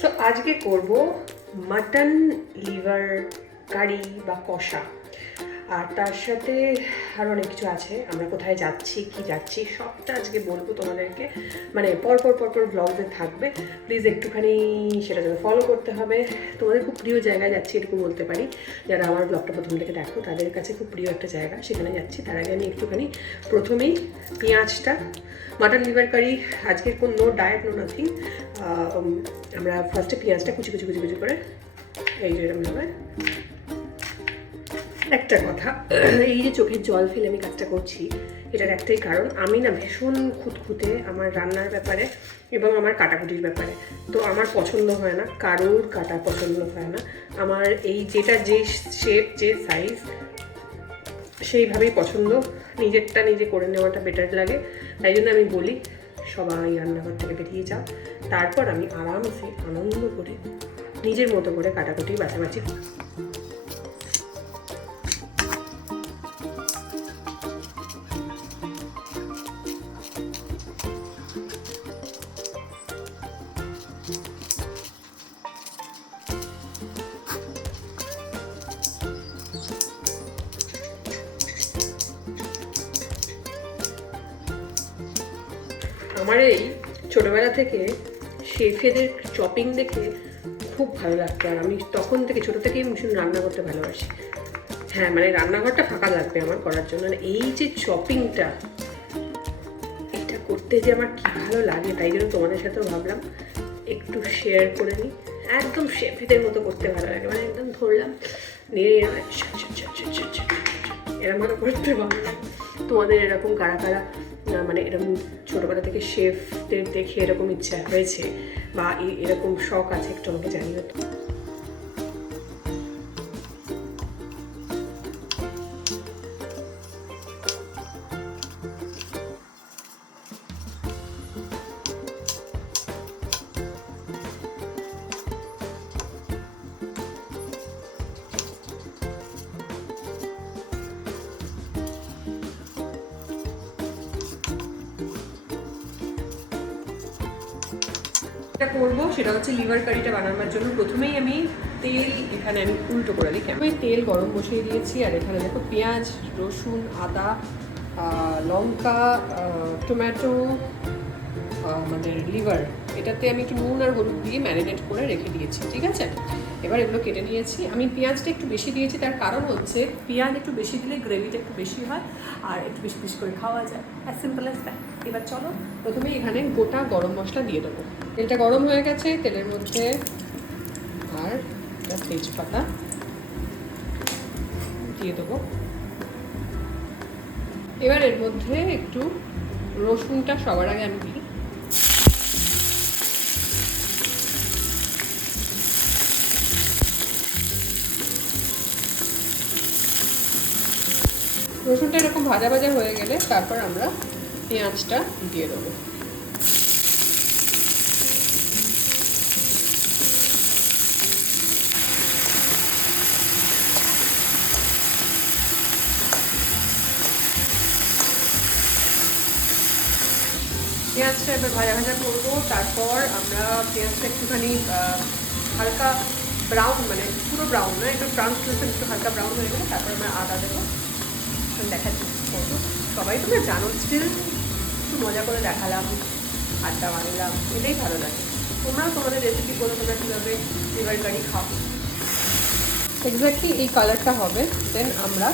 So আজকে করব mutton liver কারি বা কষা, আর তার সাথে আরও অনেক কিছু আছে। আমরা কোথায় যাচ্ছি কি যাচ্ছি সবটা আজকে বলবো তোমাদেরকে, মানে পরপর ব্লগে থাকবে। প্লিজ একটুখানি সেটা যেন ফলো করতে হবে। তোমাদের খুব প্রিয় জায়গায় যাচ্ছি এটুকু বলতে পারি, যারা আমার ব্লগটা প্রথম থেকে দেখো তাদের কাছে খুব প্রিয় একটা জায়গা, সেখানে যাচ্ছি। তার আগে আমি একটুখানি প্রথমেই পেঁয়াজটা, মাটন লিভার কারি আজকের কোনো নো ডায়েট নো নাথিং, আমরা ফার্স্টে পেঁয়াজটা কুচি করে এই যে এরকমভাবে। একটা কথা, এই যে চোখের জল ফেলে আমি কাজটা করছি, এটার একটাই কারণ, আমি না ভীষণ খুঁতখুঁতে আমার রান্নার ব্যাপারে এবং আমার কাটাকুটির ব্যাপারে। তো আমার পছন্দ হয় না, কারোর কাটা পছন্দ হয় না। আমার এই যেটা যে শেপ যে সাইজ সেইভাবেই পছন্দ, নিজেরটা নিজে করে নেওয়াটা বেটার লাগে। তাই জন্য আমি বলি সবাই রান্নাঘর থেকে বেরিয়ে যাও, তারপর আমি আরামসে আনন্দ করে নিজের মতো করে কাটাকুটি বাছাবাছি। আমার এই ছোটোবেলা থেকে শেফেদের চপিং দেখে খুব ভালো লাগতো, আর আমি তখন থেকে ছোটো থেকেই ভীষণ রান্না করতে ভালোবাসি। হ্যাঁ, মানে রান্নাঘরটা ফাঁকা লাগবে আমার করার জন্য। এই যে চপিংটা, এটা করতে যে আমার কী ভালো লাগে, তাই জন্য তোমাদের সাথেও ভাবলাম একটু শেয়ার করে নিই। একদম শেফেদের মতো করতে ভালো লাগে, মানে একদম ধরলাম নিয়ে এরকম করতে ভাবলাম। তোমাদের এরকম কারা মানে এরকম ছোটোবেলা থেকে শেফদের দেখে এরকম ইচ্ছা হয়েছে বা এরকম শখ আছে, একটু আমাকে জানিও তো। যেটা করবো সেটা হচ্ছে লিভার কারিটা বানানোর জন্য প্রথমেই আমি তেল এখানে আমি উল্টো করে দিই। আমি তেল গরম বসিয়ে দিয়েছি, আর এখানে দেখো পেঁয়াজ, রসুন, আদা, লঙ্কা, টমেটো, আমাদের লিভার, এটাতে আমি একটু নুন আর হলুদ দিয়ে ম্যারিনেট করে রেখে দিয়েছি। ঠিক আছে, এবার এগুলো কেটে নিয়েছি। আমি পেঁয়াজটা একটু বেশি দিয়েছি, তার কারণ হচ্ছে পেঁয়াজ একটু বেশি দিলে গ্রেভিটা একটু বেশি হয় আর একটু বেশি বেশি করে খাওয়া যায়, অ্যাজ সিম্পল অ্যাজ দ্যাট। এবার চলো প্রথমে এখানে গোটা গরম মশলা দিয়ে দেবো। তেলটা গরম হয়ে গেছে, তেলের মধ্যে আর তেজপাতা দিয়ে দেবো। এবার এর মধ্যে একটু রসুনটা সবার আগে আমি দিই। রসুনটা এরকম ভাজা ভাজা হয়ে গেলে তারপর আমরা পেঁয়াজটা দিয়ে দেবো। পেঁয়াজটা এবার ভাজা ভাজা করবো, তারপর আমরা পেঁয়াজটা একটুখানি হালকা ব্রাউন, মানে পুরো ব্রাউন না, একটু ট্রান্সলুসেন্ট, একটু হালকা ব্রাউন হয়ে গেলে তারপর আমরা আদা দেবো। দেখাচ্ছি করবো, সবাই তোমরা জানো, স্টিল একটু মজা করে দেখালাম, আড্ডা বানালাম, এটাই ভালো লাগে। তোমরাও তোমাদের রেসিপি করো, তোমরা কীভাবে লিভার কারি খাও। এক্স্যাক্টলি এই কালারটা হবে, দেন আমরা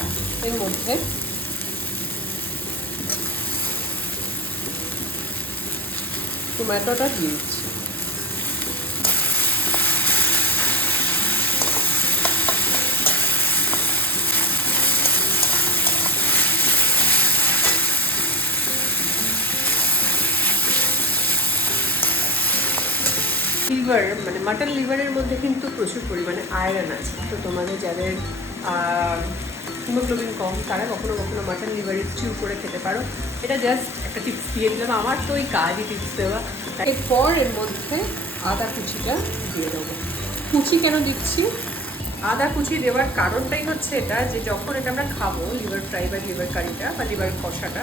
এর মধ্যে টমেটোটা দিয়ে দিচ্ছি। লিভার মানে মাটন লিভারের মধ্যে কিন্তু প্রচুর পরিমাণে আয়রন আছে। তো তোমাদের যাদের হিমোগ্লোবিন কম তারা কখনো মাটন লিভার স্টিউ করে খেতে পারো। এটা জাস্ট একটা টিপস দিয়ে দিলাম, আমার তো ওই কাজই টিপস দেওয়া। এরপর এর মধ্যে আদা কুচিটা দিয়ে দেবো। কুচি কেন দিচ্ছি? আদা কুচি দেওয়ার কারণটাই হচ্ছে এটা, যে যখন এটা আমরা খাবো লিভার ফ্রাই বা লিভার কারিটা বা লিভার কষাটা,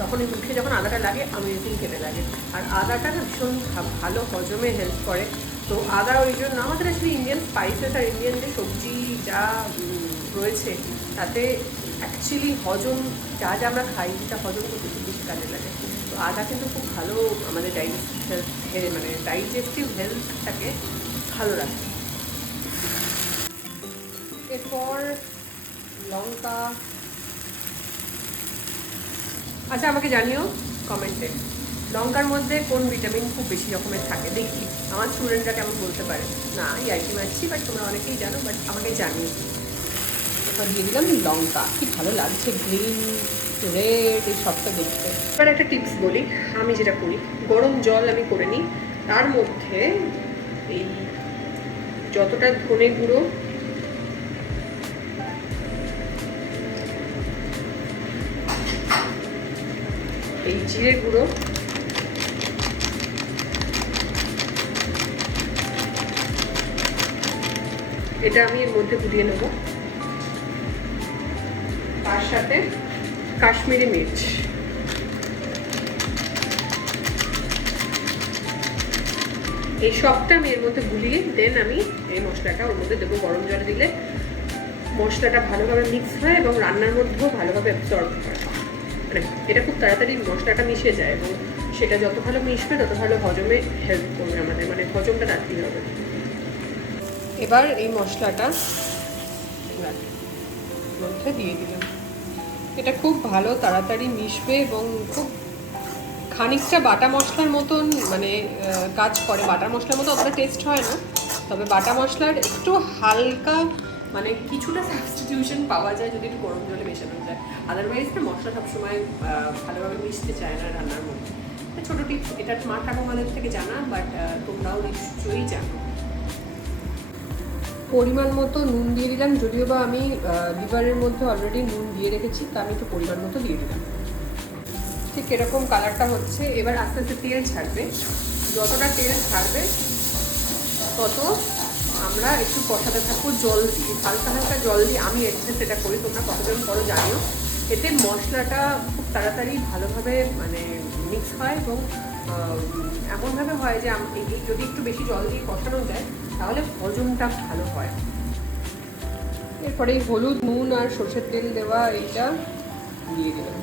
তখন এই মুখে যখন আদাটা লাগে অ্যামেজিং খেতে লাগে। আর আদাটা না ভীষণ ভালো হজমে হেল্প করে, তো আদা ওই জন্য আমাদের আসলে ইন্ডিয়ান স্পাইসেস আর ইন্ডিয়ান যে সবজি যা রয়েছে তাতে অ্যাকচুয়ালি হজম যা যা আমরা খাই সেটা হজম করতে খুব বেশি কাজে লাগে। তো আদা কিন্তু খুব ভালো আমাদের ডাইজেস্টিভ হেলথটাকে ভালো রাখে। এরপর লঙ্কা। আচ্ছা আমাকে জানিও কমেন্টে লঙ্কার মধ্যে কোন ভিটামিন খুব বেশি রকমের থাকে, দেখি আমার স্টুডেন্টরা কেমন বলতে পারে। না ইয়ার্কি মারছি, বাট তোমরা অনেকেই জানো, বাট আমাকে জানিও। এরপর দিয়ে দিলাম লঙ্কা। কি ভালো লাগছে গ্রিন রেড এই সবটা দেখতে। এবার একটা টিপস বলি, আমি যেটা করি গরম জল আমি করে নিই, তার মধ্যে এই যতটা ধনে গুঁড়ো, এই জিরে গুঁড়ো, এটা আমি এর মধ্যে গুলিয়ে নেব, তার সাথে কাশ্মীরি মির্চ, এই সবটা আমি এর মধ্যে গুলিয়ে দেন আমি এই মশলাটা ওর মধ্যে দেবো। গরম জল দিলে মশলাটা ভালোভাবে মিক্স হয় এবং রান্নার মধ্যেও ভালোভাবে অ্যাবসর্ব হয়, মানে এটা খুব তাড়াতাড়ি মশলাটা মিশে যায় এবং সেটা যত ভালো মিশবে তত ভালো হজমে হেল্প করবে আমাদের, মানে হজমটা তাড়াতাড়ি হবে। এবার এই মশলাটা মধ্যে দিয়ে দিলাম, এটা খুব ভালো তাড়াতাড়ি মিশবে এবং খুব খানিকটা বাটা মশলার মতন মানে কাজ করে। বাটা মশলার মতো অতটা টেস্ট হয় না, তবে বাটা মশলার একটু হালকা মানে কিছুটা সাবস্টিটিউশন পাওয়া যায় যদি একটু গরম জলে মেশানো যায়। আদারওয়াইজ না মশলা সবসময় ভালোভাবে মিশতে চায় না রান্নার মধ্যে। ছোটো টিপস, এটা মা ঠাকুমাদের থেকে জানা, বাট তোমরাও নিশ্চয়ই জানো। পরিমাণ মতো নুন দিয়ে দিলাম, যদিও বা আমি লিভারের মধ্যে অলরেডি নুন দিয়ে রেখেছি, তা আমি একটু পরিমাণ মতো দিয়ে দিলাম। ঠিক এরকম কালারটা হচ্ছে। এবার আস্তে আস্তে তেল ছাড়বে, যতটা তেল ছাড়বে তত আমরা একটু কষাতে থাকবো জল দিয়ে, হালকা হালকা জল দিয়ে। আমি এক্সেস সেটা করি, তোমরা কতজন করো জানিও। এতে মশলাটা খুব তাড়াতাড়ি ভালোভাবে মানে মিক্স হয় এবং এমনভাবে হয় যে যদি একটু বেশি জল দিয়ে কষানো যায় তাহলে হজমটা ভালো হয়। এরপরে হলুদ, নুন আর সরষের তেল দেওয়া এইটা দিয়ে দিলাম।